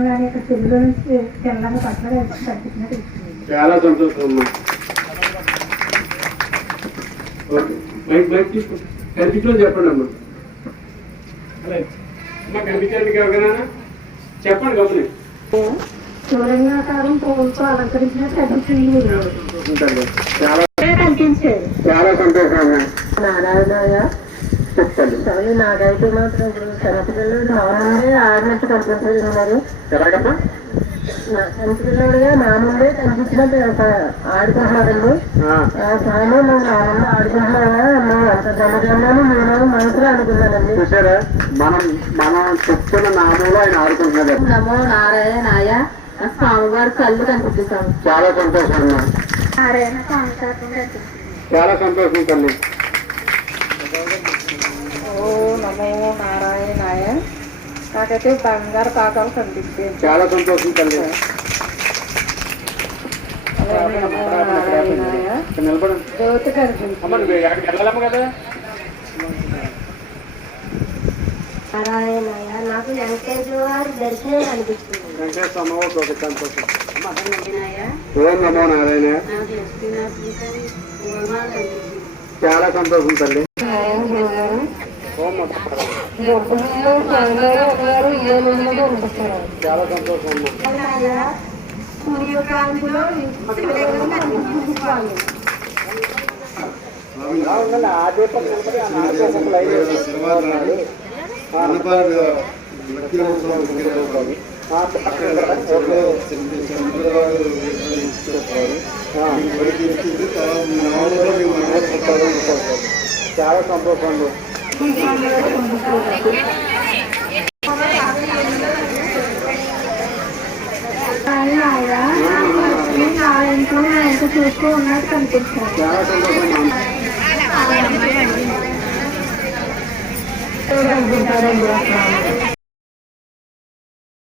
కానీ ఇక్కడ చెరువులో నుంచి తెల్లంగా పక్కన తగ్గించినట్టు ఇచ్చింది. చాలా సంతోషం అమ్మా. కనిపించో చెప్పండి అమ్మా. అమ్మా కనిపించండి ఎవరికైనా చెప్పండి గమని. సూర్యంగాకారం పూలతో అలంకరించినట్టు అనిపించింది. చాలా సంతోషం అమ్మా. చెప్పండి. నాకైతే మాత్రం ఇప్పుడు చిన్నపిల్లలు నామందే ఆడినట్టు కనిపించారు. ఎలాగమ్మా? చిన్నపిల్లలుగా నా ముందే కనిపించినట్టు ఆడుకుంటున్నారండి. ఆ సాయం నా ముందు ఆడుకుంటున్నారా మేము అంత జనజన్నాను నేను మనసులో అనుకున్నానండి. చూసారా మనం చెప్తున్న నామంలో ఆయన ఆడుకుంటున్నారు. నమో నారాయణాయ స్వామివారి కళ్ళు కనిపిస్తాము. చాలా సంతోషం అమ్మా. నారాయణ స్వామి కనిపిస్తుంది. చాలా సంతోషం తల్లి. ఓ నమో నారాయణాయ. నాకైతే బంగారు పాకాలు కనిపించాయి. చాలా సంతోషం తల్లి. నిలబడండి. జ్యోతి కనిపించింది. అమ్మ నువ్వు అక్కడికి వెళ్ళాలమ్మ కదా. నారాయణాయ నాకు వెంకటేశ్వర వారి దర్శనం కనిపిస్తుంది. వెంకటేశ్వర అమ్మ ఒక సంతోషం. ఓం నమో నారాయణ. చాలా సంతోషం తల్లి. చాలా సంతోషం అమ్మా. సూర్యకాంతిలో ఆ దీపం నిలబడి ఆ నాలుగు చాలా సంతోషం. చూస్తూ ఉన్నట్టు కనిపిస్తుంది. చాలా సంతోషం.